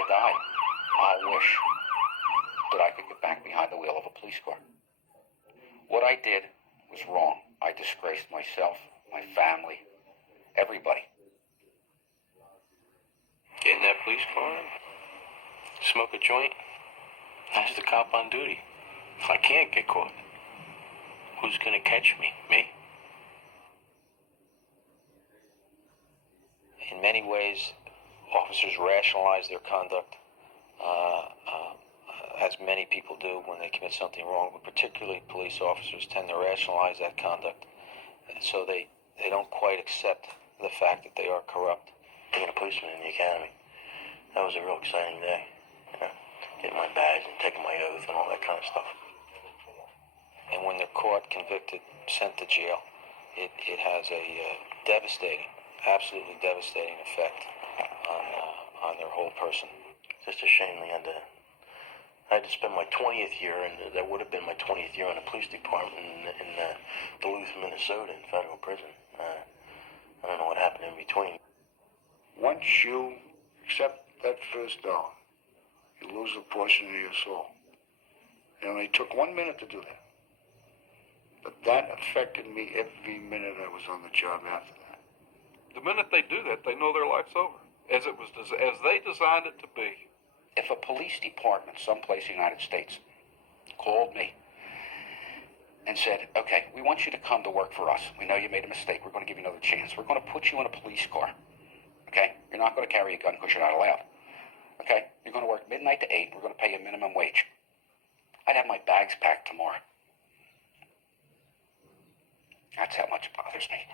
I die, I'll wish that I could get back behind the wheel of a police car. What I did was wrong. I disgraced myself, my family, everybody. Get in that police car, smoke a joint. That's the cop on duty. If I can't get caught, who's gonna catch me? Me? In many ways, officers rationalize their conduct, as many people do when they commit something wrong, but particularly police officers tend to rationalize that conduct, so they don't quite accept the fact that they are corrupt. Being a policeman in the academy, that was a real exciting day. Getting my badge and taking my oath and all that kind of stuff. And when they're caught, convicted, sent to jail, it has a devastating, absolutely devastating effect on their whole person. It's just a shame I had to spend my 20th year, and that would have been my 20th year in the police department in Duluth, Minnesota, in federal prison. I don't know what happened in between. Once you accept that first dollar, you lose a portion of your soul. It only took 1 minute to do that. But that affected me every minute I was on the job after that. The minute they do that, they know their life's over, as they designed it to be. If a police department someplace in the United States called me and said, okay, we want you to come to work for us. We know you made a mistake. We're going to give you another chance. We're going to put you in a police car. Okay? You're not going to carry a gun because you're not allowed. Okay? You're going to work midnight to 8. We're going to pay you minimum wage. I'd have my bags packed tomorrow. That's how much it bothers me.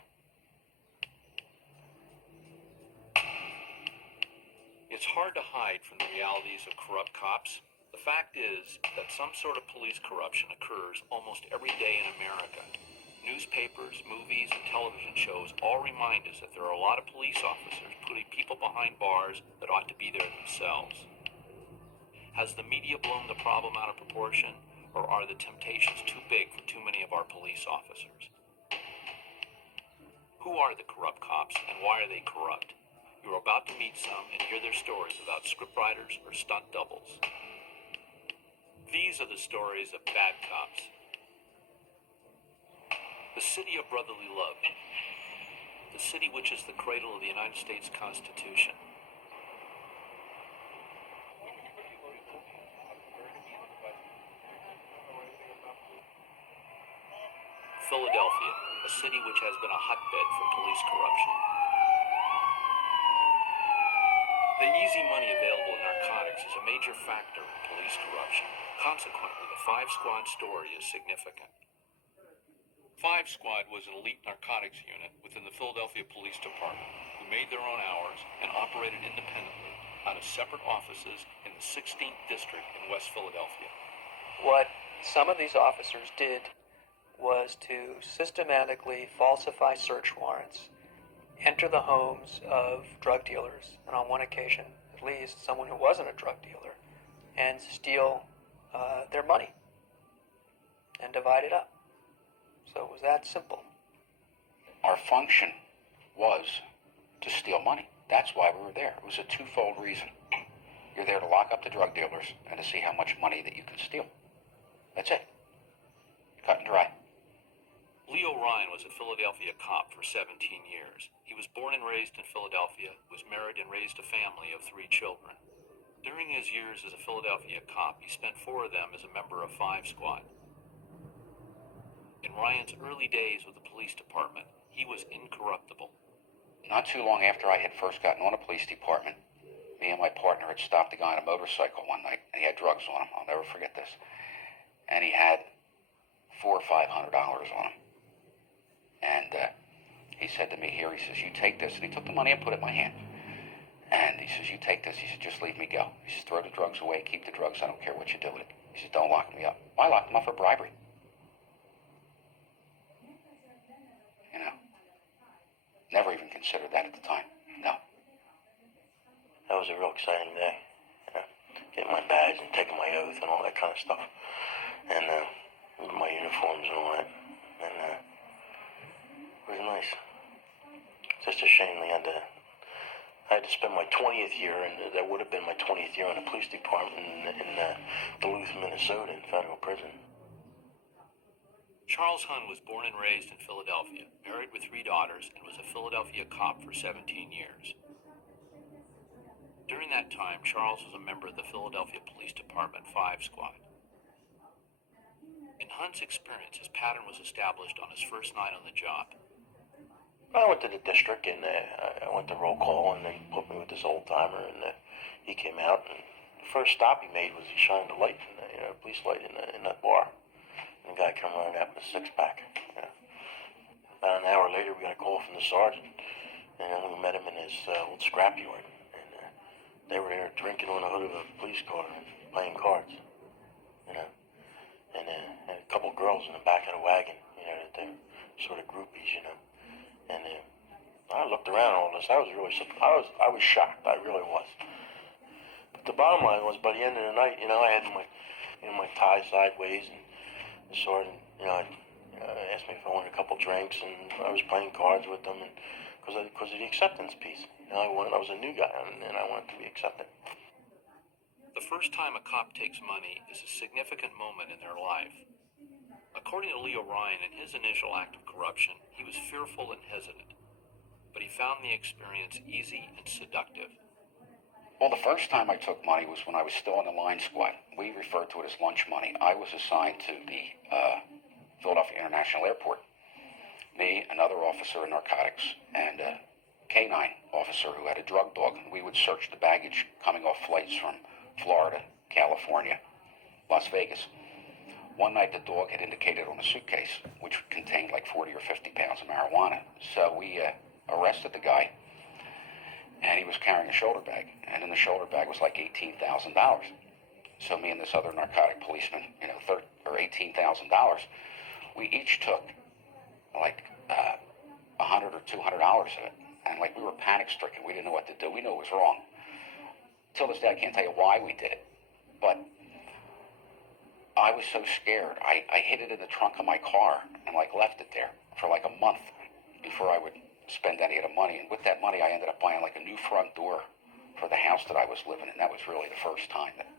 It's hard to hide from the realities of corrupt cops. The fact is that some sort of police corruption occurs almost every day in America. Newspapers, movies, and television shows all remind us that there are a lot of police officers putting people behind bars that ought to be there themselves. Has the media blown the problem out of proportion, or are the temptations too big for too many of our police officers? Who are the corrupt cops, and why are they corrupt? You're about to meet some and hear their stories about scriptwriters or stunt doubles. These are the stories of bad cops. The city of brotherly love. The city which is the cradle of the United States Constitution. Philadelphia, a city which has been a hotbed for police corruption. The easy money available in narcotics is a major factor in police corruption. Consequently, the Five Squad story is significant. Five Squad was an elite narcotics unit within the Philadelphia Police Department who made their own hours and operated independently out of separate offices in the 16th District in West Philadelphia. What some of these officers did was to systematically falsify search warrants, enter the homes of drug dealers, and on one occasion, at least, someone who wasn't a drug dealer, and steal their money and divide it up. So it was that simple. Our function was to steal money. That's why we were there. It was a twofold reason. You're there to lock up the drug dealers and to see how much money that you can steal. That's it. Cut and dry. Leo Ryan was a Philadelphia cop for 17 years. He was born and raised in Philadelphia, was married and raised a family of 3 children. During his years as a Philadelphia cop, he spent 4 of them as a member of Five Squad. In Ryan's early days with the police department, he was incorruptible. Not too long after I had first gotten on a police department, me and my partner had stopped a guy on a motorcycle one night, and he had drugs on him. I'll never forget this. And he had $400 or $500 on him. And he said to me, here, he says, you take this. And he took the money and put it in my hand. And he says, you take this. He said, just leave me go. He says, throw the drugs away, keep the drugs. I don't care what you do with it. He said, don't lock me up. Well, I locked him up for bribery. You know, never even considered that at the time. No. That was a real exciting day. Getting my badge and taking my oath and all that kind of stuff. And my uniforms and all that. And it was nice. Just a shame they had I had to spend my 20th year, and that would have been my 20th year in the police department in Duluth, Minnesota, in federal prison. Charles Hunn was born and raised in Philadelphia, married with 3 daughters, and was a Philadelphia cop for 17 years. During that time, Charles was a member of the Philadelphia Police Department 5 Squad. In Hunn's experience, his pattern was established on his first night on the job. I went to the district, and I went to roll call, and they put me with this old-timer, and he came out, and the first stop he made was he shined a light, police light in that bar. And the guy came running out with a 6-pack. About an hour later, we got a call from the sergeant, and then we met him in his old scrapyard. And they were there drinking on the hood of a police car and playing cards, And a couple girls in the back of the wagon, that they sort of groupies, And I looked around all this. I was really surprised. I was shocked. I really was. But the bottom line was, by the end of the night, I had my tie sideways, and the sergeant, asked me if I wanted a couple drinks, and I was playing cards with them, and because of the acceptance piece. I was a new guy, and I wanted to be accepted. The first time a cop takes money is a significant moment in their life. According to Leo Ryan, in his initial act of corruption, he was fearful and hesitant, but he found the experience easy and seductive. Well, the first time I took money was when I was still in the line squad. We referred to it as lunch money. I was assigned to the Philadelphia International Airport. Me, another officer in narcotics, and a K-9 officer who had a drug dog. We would search the baggage coming off flights from Florida, California, Las Vegas. One night the dog had indicated on a suitcase, which contained like 40 or 50 pounds of marijuana. So we arrested the guy, and he was carrying a shoulder bag, and in the shoulder bag was like $18,000. So me and this other narcotic policeman, $18,000, we each took like $100 or $200 of it, and like we were panic stricken. We didn't know what to do. We knew it was wrong. Till this day, I can't tell you why we did it, but I was so scared. I hid it in the trunk of my car and like left it there for like a month before I would spend any of the money. And with that money, I ended up buying like a new front door for the house that I was living in. That was really the first time that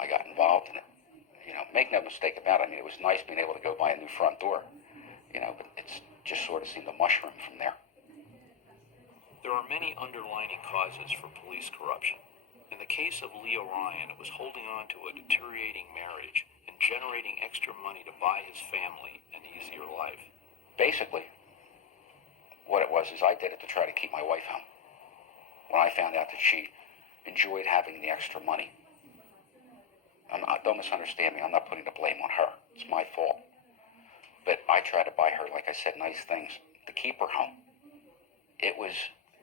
I got involved in it. Make no mistake about it. I mean, it was nice being able to go buy a new front door, but it's just sort of seemed to mushroom from there. There are many underlying causes for police corruption. In the case of Leo Ryan, it was holding on to a deteriorating marriage and generating extra money to buy his family an easier life. Basically, what it was is I did it to try to keep my wife home. When I found out that she enjoyed having the extra money, don't misunderstand me, I'm not putting the blame on her. It's my fault. But I tried to buy her, like I said, nice things to keep her home. It was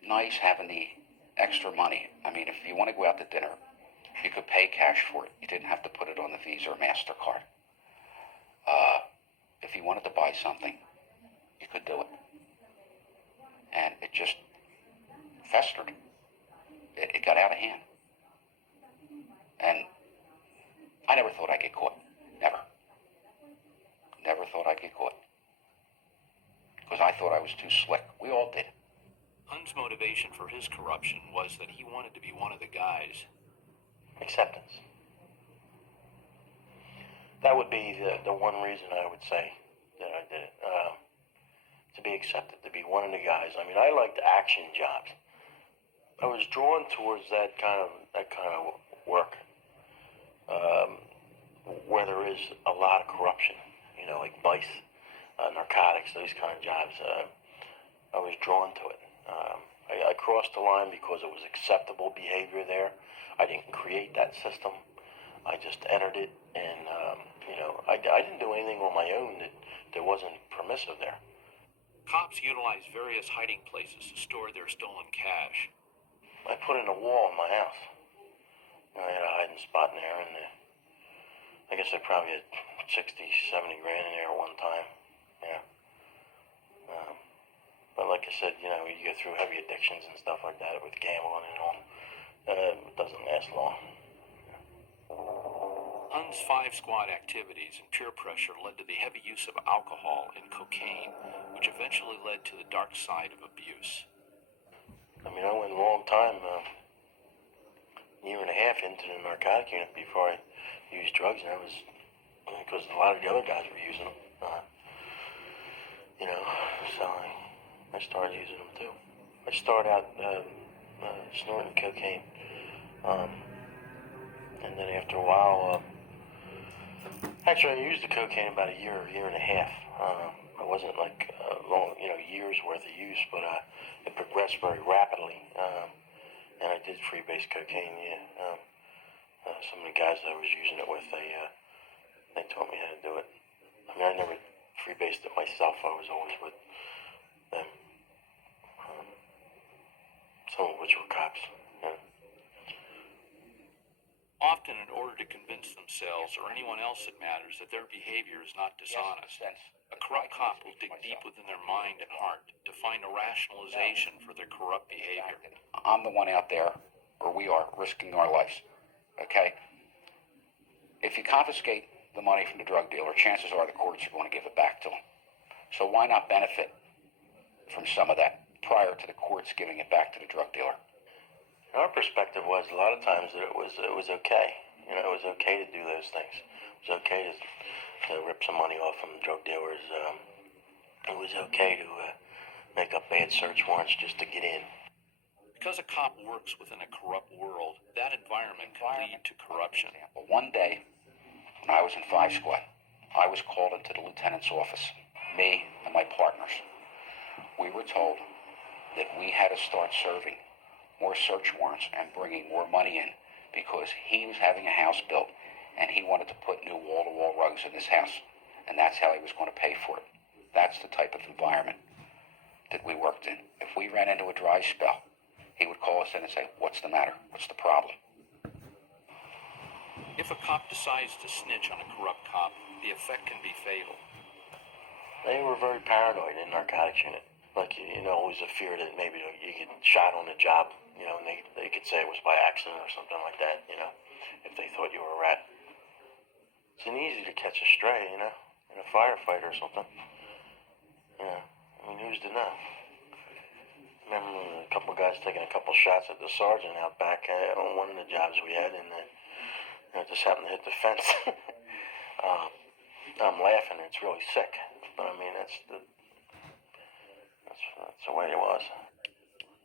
nice having the extra money. I mean, if you want to go out to dinner, you could pay cash for it. You didn't have to put it on the Visa or MasterCard. If you wanted to buy something, you could do it. And it just festered. It got out of hand. And I never thought I'd get caught. Never. Never thought I'd get caught. Because I thought I was too slick. We all did. Hunn's motivation for his corruption was that he wanted to be one of the guys. Acceptance. That would be the one reason I would say that I did it. To be accepted, to be one of the guys. I mean, I liked action jobs. I was drawn towards that kind of work, where there is a lot of corruption. Like vice, narcotics, those kind of jobs. I was drawn to it. I crossed the line because it was acceptable behavior there. I didn't create that system. I just entered it, and I didn't do anything on my own that wasn't permissive there. Cops utilize various hiding places to store their stolen cash. I put in a wall in my house. I had a hiding spot in there, and I guess I probably had 60, 70 grand in there at one time. Yeah. But like I said, you go through heavy addictions and stuff like that with gambling and all. It doesn't last long. Hunn's 5 Squad activities and peer pressure led to the heavy use of alcohol and cocaine, which eventually led to the dark side of abuse. I mean, I went a long time, year and a half into the narcotic unit before I used drugs, and that was because a lot of the other guys were using them. So I started using them too. I started out snorting cocaine, and then after a while, actually I used the cocaine about a year and a half. It wasn't like long, years worth of use, but it progressed very rapidly. And I did freebase cocaine. Yeah. Some of the guys that I was using it with, they taught me how to do it. I mean, I never freebased it myself. I was always with them. Some of which were cops. Yeah. Often, in order to convince themselves or anyone else that matters that their behavior is not dishonest, a corrupt cop will dig deep within their mind and heart to find a rationalization for their corrupt behavior. I'm the one out there, or we are, risking our lives. Okay? If you confiscate the money from the drug dealer, chances are the courts are going to give it back to him. So why not benefit from some of that prior to the courts giving it back to the drug dealer? Our perspective was a lot of times that it was okay. It was okay to do those things. It was okay to rip some money off from drug dealers. It was okay to make up bad search warrants just to get in. Because a cop works within a corrupt world, that environment can lead to corruption. But one day, when I was in 5 Squad, I was called into the lieutenant's office, me and my partners. We were told that we had to start serving more search warrants and bringing more money in because he was having a house built and he wanted to put new wall-to-wall rugs in his house, and that's how he was going to pay for it. That's the type of environment that we worked in. If we ran into a dry spell, he would call us in and say, "What's the matter? What's the problem?" If a cop decides to snitch on a corrupt cop, the effect can be fatal. They were very paranoid in narcotics unit. Like, always a fear that maybe you get shot on the job, and they could say it was by accident or something like that, if they thought you were a rat. It's an easy to catch a stray, in a firefight or something. Yeah, I mean, who's to know? Remember a couple of guys taking a couple shots at the sergeant out back on one of the jobs we had, and it just happened to hit the fence. I'm laughing, it's really sick, but I mean, that's the way it was.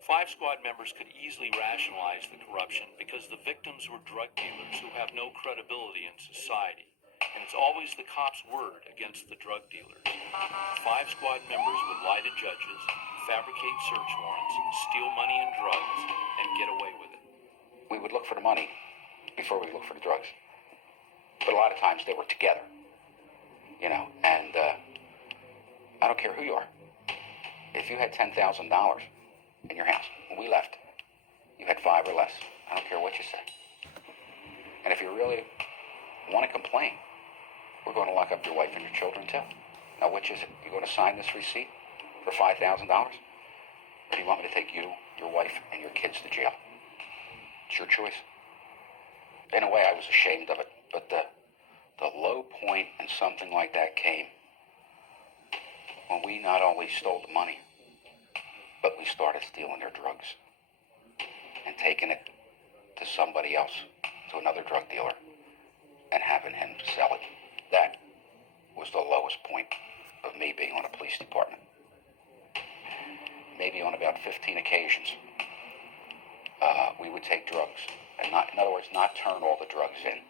5 Squad members could easily rationalize the corruption because the victims were drug dealers who have no credibility in society, and it's always the cop's word against the drug dealers. 5 Squad members would lie to judges, fabricate search warrants, steal money and drugs, and get away with it. We would look for the money before we look for the drugs. But a lot of times they were together, and I don't care who you are. If you had $10,000 in your house, when we left, you had 5 or less. I don't care what you say. And if you really want to complain, we're going to lock up your wife and your children too. Now, which is it? You going to sign this receipt for $5,000? Or do you want me to take you, your wife, and your kids to jail? It's your choice. In a way, I was ashamed of it, but the low point in something like that came when we not only stole the money, but we started stealing their drugs and taking it to somebody else, to another drug dealer, and having him sell it. That was the lowest point of me being on a police department. Maybe on about 15 occasions, we would take drugs, and in other words, not turn all the drugs in.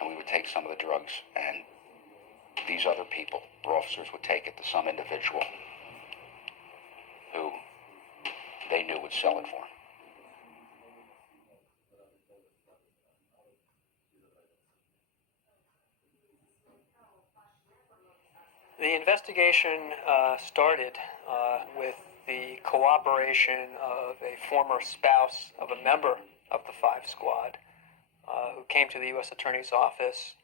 And we would take some of the drugs, and these other people, or officers, would take it to some individual who they knew would sell it for them. The investigation started with the cooperation of a former spouse of a member of the 5 Squad who came to the U.S. Attorney's Office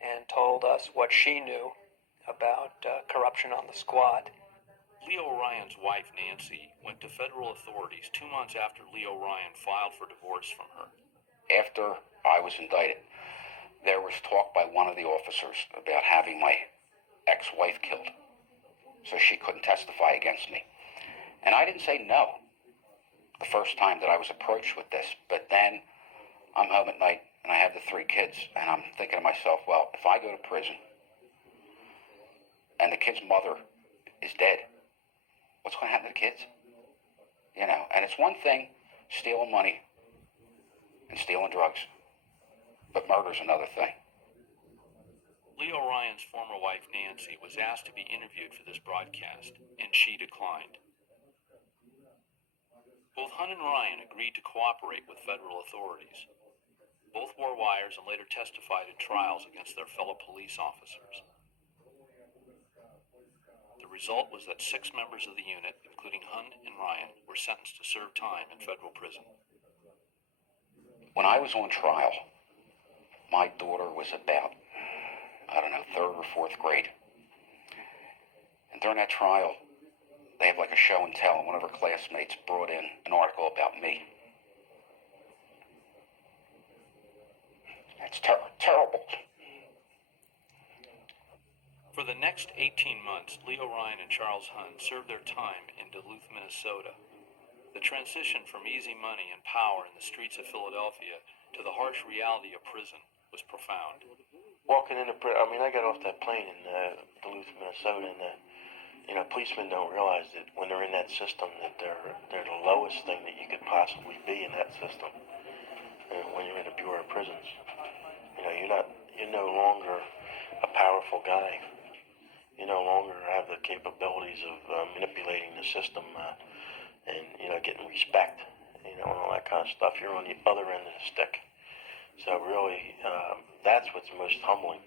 and told us what she knew about corruption on the squad. Leo Ryan's wife, Nancy, went to federal authorities 2 months after Leo Ryan filed for divorce from her. After I was indicted, there was talk by one of the officers about having my ex-wife killed so she couldn't testify against me. And I didn't say no. the first time that I was approached with this. But then I'm home at night and I have the 3 kids, and I'm thinking to myself, well, if I go to prison and the kid's mother is dead, what's going to happen to the kids? You know, and it's one thing stealing money and stealing drugs, but murder's another thing. Leo Ryan's former wife, Nancy, was asked to be interviewed for this broadcast, and she declined. Both Hunt and Ryan agreed to cooperate with federal authorities. Both wore wires and later testified in trials against their fellow police officers. The result was that 6 members of the unit, including Hunt and Ryan, were sentenced to serve time in federal prison. When I was on trial, my daughter was about, 3rd or 4th grade. And during that trial, they have like a show and tell, and one of her classmates brought in an article about me. It's terrible. For the next 18 months, Leo Ryan and Charles Hunt served their time in Duluth, Minnesota. The transition from easy money and power in the streets of Philadelphia to the harsh reality of prison was profound. Walking into prison, I got off that plane in Duluth, Minnesota, and policemen don't realize that when they're in that system that they're the lowest thing that you could possibly be in that system. And when you're in the Bureau of Prisons, you're no longer a powerful guy. You no longer have the capabilities of manipulating the system and getting respect, and all that kind of stuff. You're on the other end of the stick. So really, that's what's most humbling.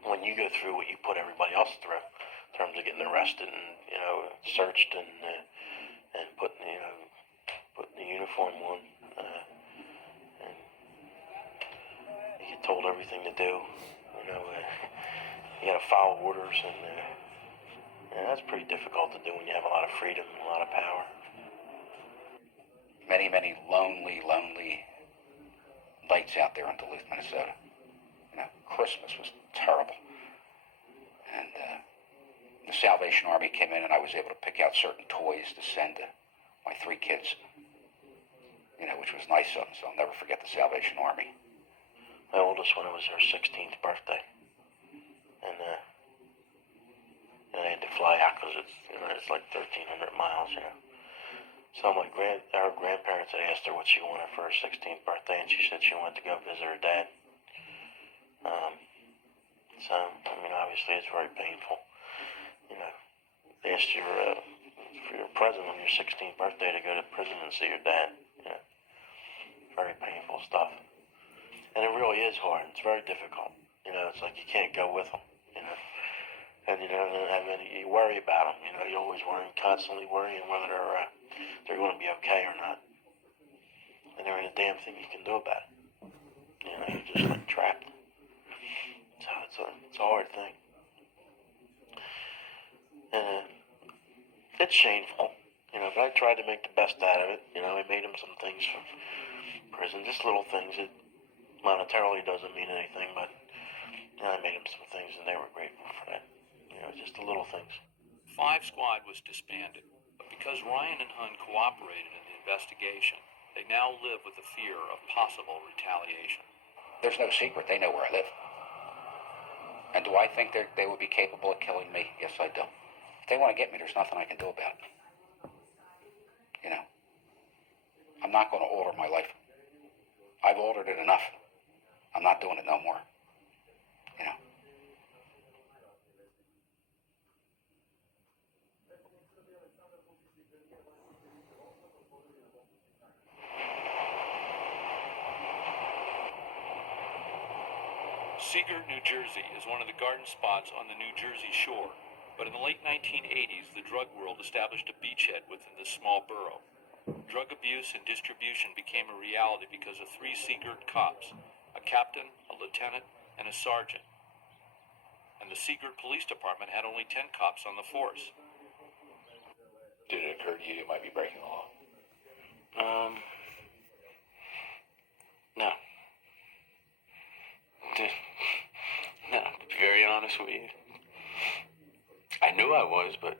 When you go through what you put everybody else through, in terms of getting arrested and searched and putting the uniform on, and you get told everything to do. You got to follow orders, and that's pretty difficult to do when you have a lot of freedom and a lot of power. Many, many lonely nights out there in Duluth, Minnesota. Christmas was terrible. And the Salvation Army came in, and I was able to pick out certain toys to send to my 3 kids, which was nice of them, so I'll never forget the Salvation Army. My oldest one, it was her 16th birthday. And they had to fly out because it's like 1,300 miles, So her grandparents had asked her what she wanted for her 16th birthday, and she said she wanted to go visit her dad. Obviously it's very painful. They asked you for your present on your 16th birthday to go to prison and see your dad. Very painful stuff. And it really is hard. It's very difficult. It's like you can't go with them. And you don't have any. You worry about them. You're always constantly worrying whether they're going to be okay or not. And there ain't a damn thing you can do about it. You're just like trapped. So it's a hard thing. And it's shameful, but I tried to make the best out of it. I made them some things from prison, just little things that monetarily doesn't mean anything, but I made them some things and they were grateful for that. Just the little things. 5 Squad was disbanded, but because Ryan and Hunt cooperated in the investigation, they now live with the fear of possible retaliation. There's no secret. They know where I live. And do I think they would be capable of killing me? Yes, I do. If they want to get me, there's nothing I can do about it. I'm not going to alter my life. I've altered it enough. I'm not doing it no more. Seagirt, New Jersey is one of the garden spots on the New Jersey shore, but in the late 1980s, the drug world established a beachhead within this small borough. Drug abuse and distribution became a reality because of 3 Seagirt cops, a captain, a lieutenant, and a sergeant. And the Seagirt Police Department had only 10 cops on the force. Did it occur to you might be breaking the law? No. No, to be very honest with you. I knew I was, but